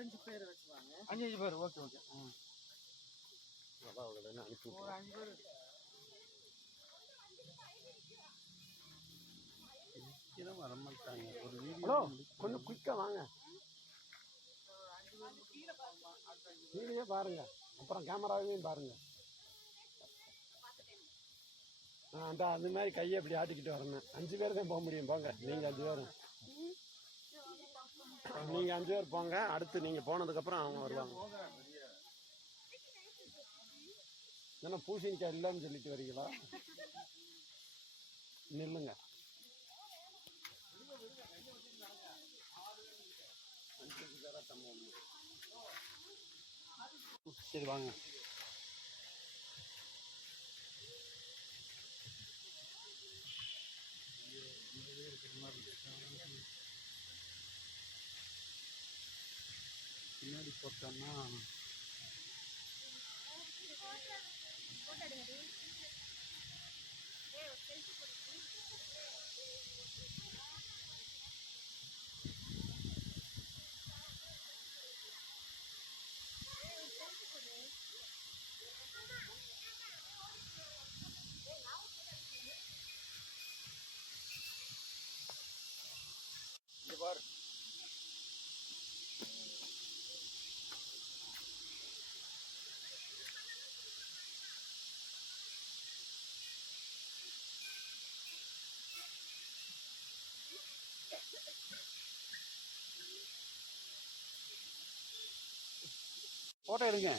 அஞ்சு பேர் வச்சுவாங்க. 5 பேர். Okay okay. அதான் அவ்வளோ அனுப்பி ஒரு 5 பேர். வரமாட்டாங்க. ஒரு ஹலோ, கொஞ்சம் குயிக்காக வாங்க. வீடியோ பாருங்க, அப்புறம் கேமராவையும் பாருங்க. அந்த மாதிரி கையை அப்படி ஆட்டிக்கிட்டு வரணும். 5 பேர் தான் போக முடியும். போங்க, நீங்கள் 5 பேரும். நீங்கள் 5 பேர் போங்க. அடுத்து நீங்கள் போனதுக்கப்புறம் அவங்க வருவாங்க. ஏன்னா பூசணிக்காய் இல்லைன்னு சொல்லிட்டு வரீங்களா? நில்லுங்க. சரி வாங்க. பின்னாடி போட்டோம்னா போட்டோ எடுங்க.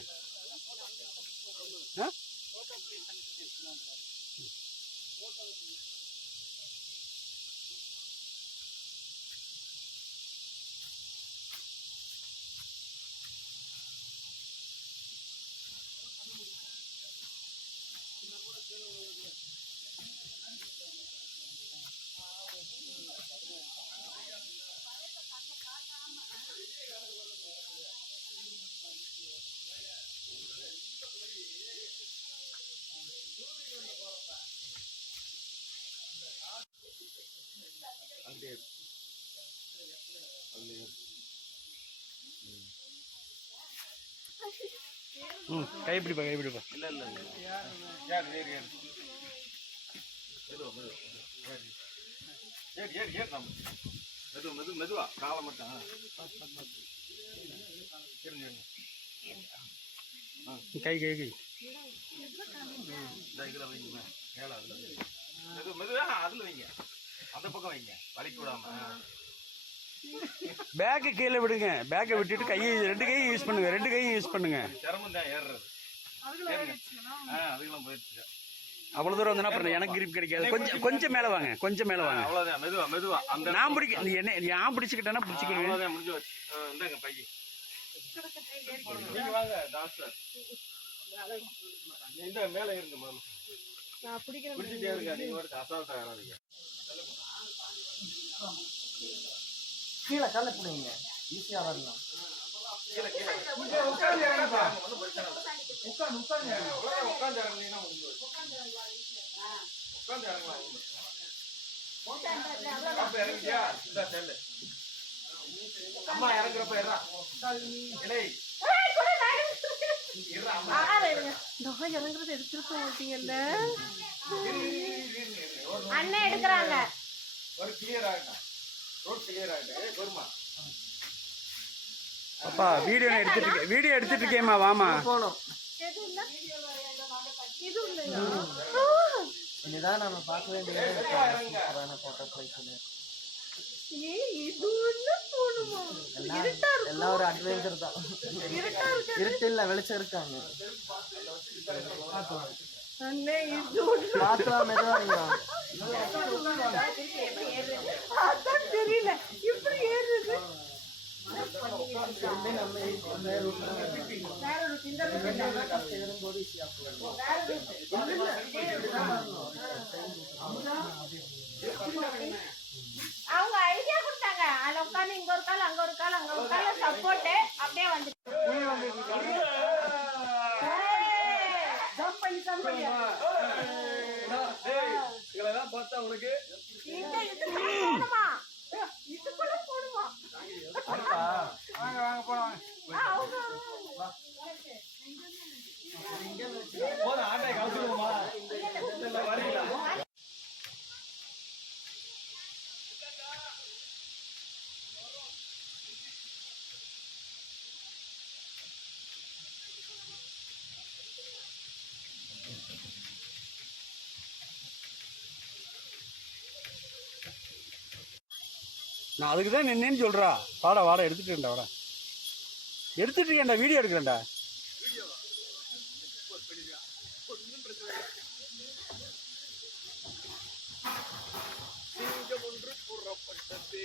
கைப்பிடிப்பா கைப்பிடிப்பா. இல்லை இல்லை மெதுவா காலை மட்டும் கை கை கை இதில் வைங்க. மேலே அதில் மெதுவா அதில் வைங்க. அந்த பக்கம் வைங்க, வலிக்கு விடாம. பேக்கை கீழே விடுங்க. பேக்கை விட்டுட்டு கையை 2 கையும் யூஸ் பண்ணுங்க. 2 கையும் யூஸ் பண்ணுங்க. சிரமம் தான் ஏறுறது. அதுக்கெல்லாம் போயிடுச்சு. அவ்வளோ தூரம் வந்து என்ன பண்ண, எனக்கு கிரிப் கிடைக்காது. கொஞ்சம் மேலே வாங்க, கொஞ்சம் மேலே வாங்க. அவ்வளோதான். மெதுவா மெதுவா. அந்த நான் பிடிக்க என்ன நான் பிடிச்சிக்கிட்டேன்னா பிடிச்சிக்கிடுவேன். அவ்வளோதான், முடிஞ்சு வச்சு. இந்தாங்க பையன். நீங்க வாங்க டாக்டர். இந்த மேலே இருங்க மேம். நான் பிடிக்கிறேன். பிடிச்சிட்டே இருங்க. நீங்க ஒரு அசால்ட்டா வராதீங்க. கீழே கால பிடிங்க, ஈஸியா வரலாம். கீழே கீழே உட்கார்ந்து இறங்குப்பா. ஒன்றும் பிரச்சனை இல்லை. உட்கார்ந்து உட்காந்து இறங்குனீங்கன்னா முடிஞ்சு வச்சு. உட்காந்து இறங்கலாம். அப்ப இறங்கிட்டியா? இந்த சேர்ந்து அம்மா இறங்குறப்ப இருறா. இல்லை இறங்குறது எடுத்துருக்க மாட்டீங்கல்ல. அண்ணன் எடுக்கிறாங்க. ஒரு கிளியர் ஆகிட்டா, ரோட் கிளியர் ஆகிட்டு வருமா. அப்பா வீடியோ எடுத்துட்டு இருக்கேம்மா, வாமா போனோம். இதுதான் நம்ம பார்க்க வேண்டிய போட்டோ பிளேஸ். எல்லாம் ஒரு அட்வென்ச்சர் தான். இருட்டு இல்ல, வெளிச்சம் இருக்காங்க. தெரியல இப்படி ஏறுது. அவங்க ஐடியா கொடுத்தாங்க. அதுல உட்காந்து இங்க ஒரு கால், அங்க ஒரு கால், அங்க ஒரு கால் சப்போர்ட் அப்படியே வந்து இதெல்லாம் இதெல்லாம் பார்த்தா உனக்கு இதுக்குள்ள போடுமா இதுக்குள்ள போடுமா வாங்க வாங்க போலாம் அவங்க போதும் ஆட்டை கவுத்துருவோமா வரீங்களா நான் அதுக்கு தான் நின்னேன்னு சொல்கிறா. வாடா எடுத்துட்டேன்டா, வாடா எடுத்துட்டு இருக்கேன்டா, வீடியோ எடுக்கிறேன்டா. சிங்கம் ஒன்று புறப்பட்டது.